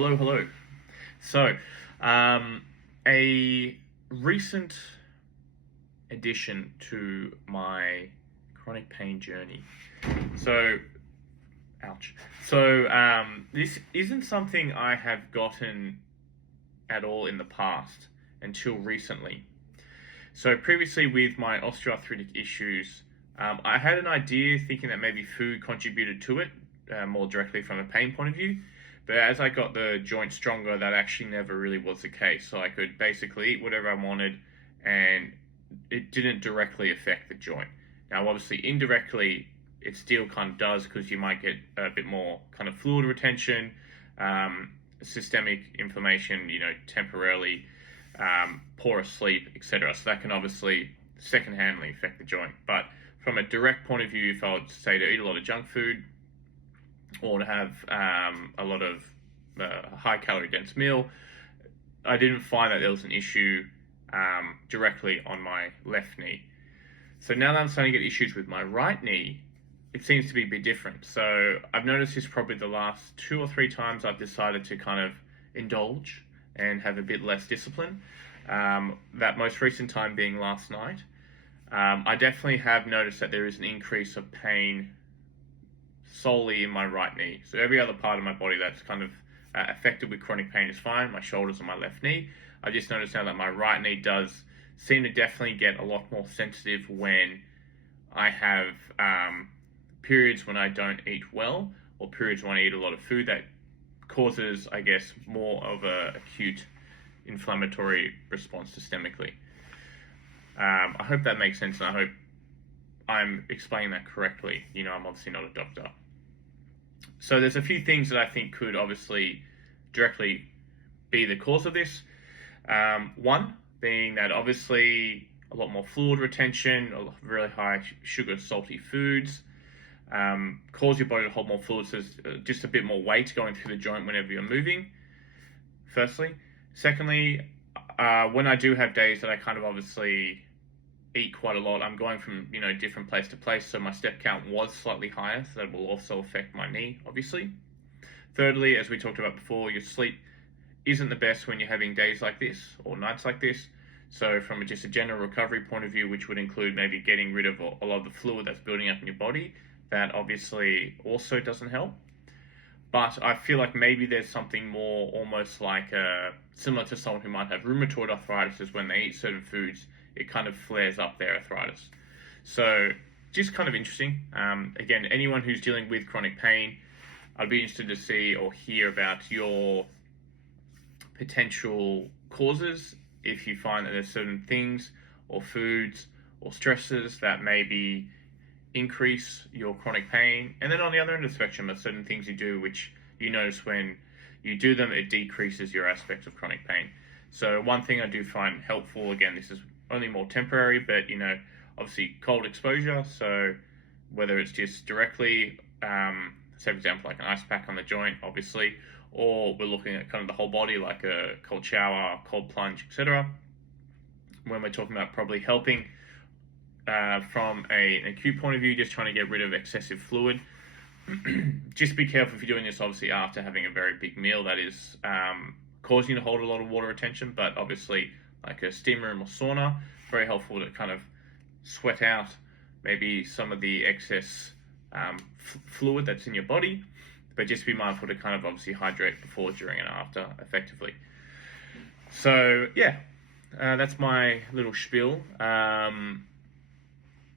Hello, hello. So, a recent addition to my chronic pain journey. So, ouch. So, this isn't something I have gotten at all in the past until recently. So, previously with my osteoarthritic issues, I had an idea thinking that maybe food contributed to it more directly from a pain point of view. But as I got the joint stronger, that actually never really was the case. So I could basically eat whatever I wanted, and it didn't directly affect the joint. Now, obviously, indirectly, it still kind of does because you might get a bit more kind of fluid retention, systemic inflammation, temporarily, poor sleep, etc. So that can obviously second-handly affect the joint. But from a direct point of view, if I would say to eat a lot of junk food, or to have a lot of high calorie dense meal, I didn't find that there was an issue directly on my left knee. So now that I'm starting to get issues with my right knee, it seems to be a bit different. So I've noticed this probably the last 2 or 3 times I've decided to kind of indulge and have a bit less discipline. That most recent time being last night. I definitely have noticed that there is an increase of pain solely in my right knee. So every other part of my body that's kind of affected with chronic pain is fine. My shoulders and my left knee. I just noticed now that my right knee does seem to definitely get a lot more sensitive when I have periods when I don't eat well, or periods when I eat a lot of food that causes, I guess, more of a acute inflammatory response systemically. I hope that makes sense, and I hope I'm explaining that correctly. I'm obviously not a doctor. So there's a few things that I think could obviously directly be the cause of this. One being that obviously a lot more fluid retention, a lot of really high sugar, salty foods, cause your body to hold more fluid, so there's just a bit more weight going through the joint whenever you're moving, firstly. Secondly, when I do have days that I kind of obviously eat quite a lot, I'm going from different place to place, so my step count was slightly higher, so that will also affect my knee, obviously. Thirdly, as we talked about before, your sleep isn't the best when you're having days like this or nights like this. So from just a general recovery point of view, which would include maybe getting rid of a lot of the fluid that's building up in your body, that obviously also doesn't help. But I feel like maybe there's something more almost like similar to someone who might have rheumatoid arthritis, is when they eat certain foods, it kind of flares up their arthritis. So just kind of interesting. Again, anyone who's dealing with chronic pain, I'd be interested to see or hear about your potential causes, if you find that there's certain things or foods or stresses that maybe increase your chronic pain. And then on the other end of the spectrum are certain things you do which you notice when you do them, it decreases your aspects of chronic pain. So one thing I do find helpful, again, this is only more temporary, but obviously cold exposure. So whether it's just directly, say for example, like an ice pack on the joint, obviously, or we're looking at kind of the whole body, like a cold shower, cold plunge, etc. When we're talking about probably helping from an acute point of view, just trying to get rid of excessive fluid. Just be careful if you're doing this, obviously, after having a very big meal that is causing you to hold a lot of water retention, but obviously like a steam room or sauna, very helpful to kind of sweat out maybe some of the excess fluid that's in your body, but just be mindful to kind of obviously hydrate before, during, and after effectively. So yeah, that's my little spiel.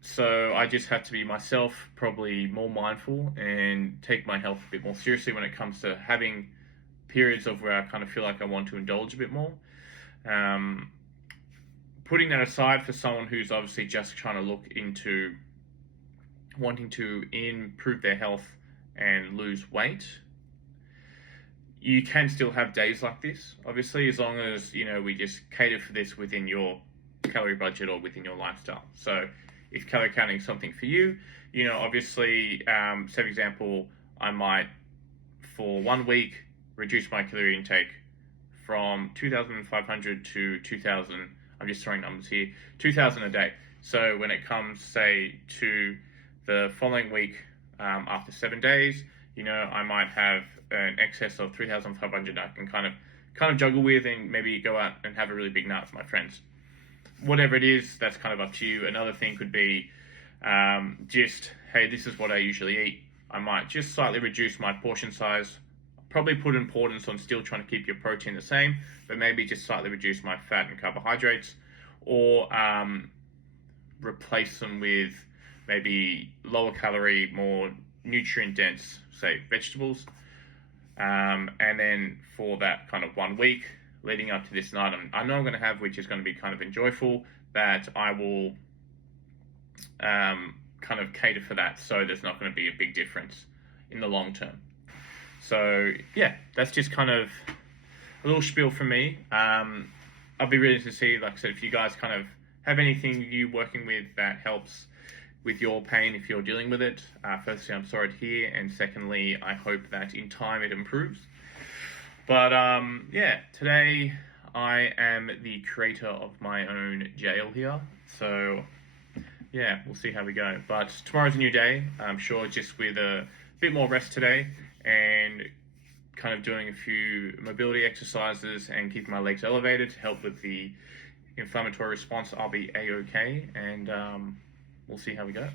So I just have to be myself, probably more mindful, and take my health a bit more seriously when it comes to having periods of where I kind of feel like I want to indulge a bit more. Putting that aside, for someone who's obviously just trying to look into wanting to improve their health and lose weight, you can still have days like this, obviously, as long as we just cater for this within your calorie budget or within your lifestyle. So if calorie counting is something for you, obviously, say for example, I might for 1 week reduce my calorie intake from 2,500 to 2,000. I'm just throwing numbers here, 2,000 a day. So when it comes, say, to the following week, after 7 days, I might have an excess of 3,500 I can kind of juggle with, and maybe go out and have a really big night with my friends. Whatever it is, that's kind of up to you. Another thing could be just, hey, this is what I usually eat. I might just slightly reduce my portion size. Probably put importance on still trying to keep your protein the same, but maybe just slightly reduce my fat and carbohydrates, or replace them with maybe lower calorie, more nutrient dense, say, vegetables. And then for that kind of 1 week leading up to this night, I know I'm going to have, which is going to be kind of enjoyable, that I will kind of cater for that, so there's not going to be a big difference in the long term. So yeah, that's just kind of a little spiel from me. I'll be ready to see, like I said, if you guys kind of have anything you working with that helps with your pain if you're dealing with it. Firstly, I'm sorry to hear, and secondly, I hope that in time it improves. But yeah, today I am the creator of my own jail here, so yeah, we'll see how we go. But tomorrow's a new day. I'm sure, just with a bit more rest today and kind of doing a few mobility exercises and keeping my legs elevated to help with the inflammatory response, I'll be a-okay, and we'll see how we go.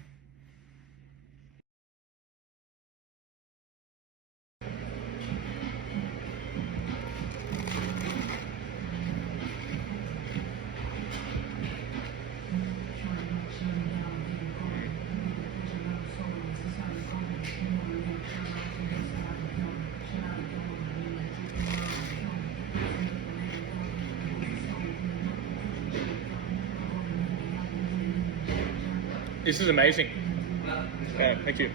This is amazing. Thank you.